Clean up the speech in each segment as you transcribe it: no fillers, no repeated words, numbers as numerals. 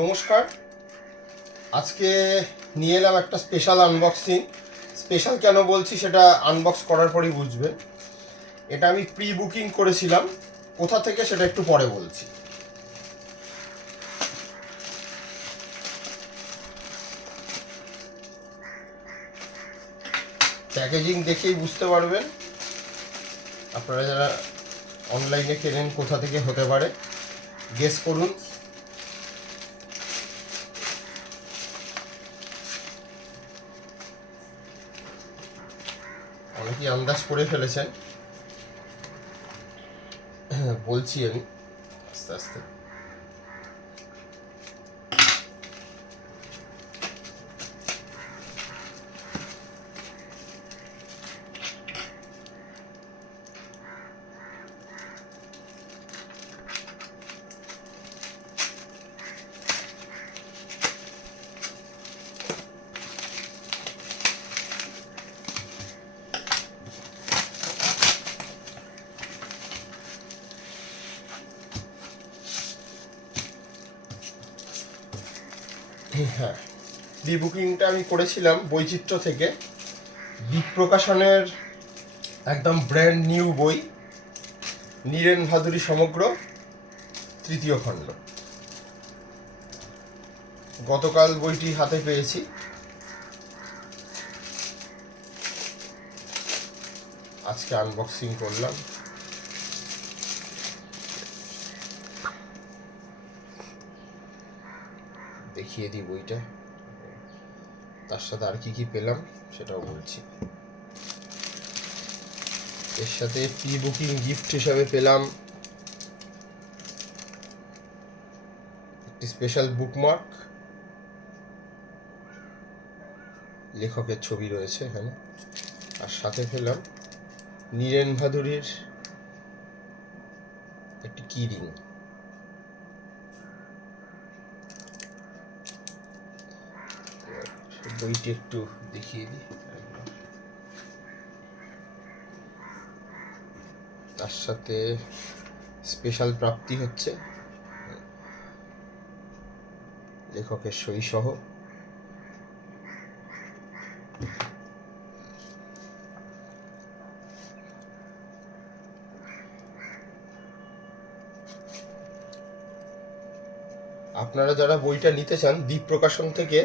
নমস্কার। আজকে নিয়ে এলাম একটা স্পেশাল আনবক্সিং। স্পেশাল কেন বলছি সেটা আনবক্স করার পরেই বুঝবেন। এটা আমি প্রি বুকিং করেছিলাম, কোথা থেকে সেটা একটু পরে বলছি। প্যাকেজিং দেখেই বুঝতে পারবেন আপনারা যারা অনলাইনে কেনেন কোথা থেকে হতে পারে, গেস করুন। অনেকেই আন্দাজ করে ফেলেছেন, বলছি আমি আস্তে আস্তে। হ্যাঁ, প্রি বুকিংটা আমি করেছিলাম বৈচিত্র্য থেকে। দ্বীপ প্রকাশনের একদম ব্র্যান্ড নিউ বই নীরেন ভাদুরী সমগ্র তৃতীয় খণ্ড। গতকাল বইটি হাতে পেয়েছি। আজকে আনবক্সিং করলাম। দেখিয়ে দিই বইটা, তার সাথে আর কি কি পেলাম সেটাও বলছি। এর সাথে প্রি বুকিং গিফট হিসাবে পেলাম একটি স্পেশাল বুকমার্ক, লেখকের ছবি রয়েছে এখানে। আর সাথে পেলাম নীরেন ভাদুরীর একটি কি রিং। বইটি একটু দেখিয়ে দিই। তার সাথে স্পেশাল প্রাপ্তি হচ্ছে লেখকের সই সহ। আপনারা যারা বইটা নিতে চান, দ্বীপ প্রকাশন থেকে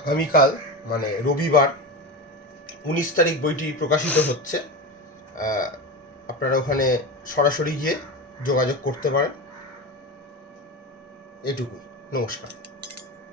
আগামীকাল মানে রবিবার 19 তারিখ বইটি প্রকাশিত হচ্ছে। আপনারা ওখানে সরাসরি গিয়ে যোগাযোগ করতে পারেন। এটুকুই। নমস্কার।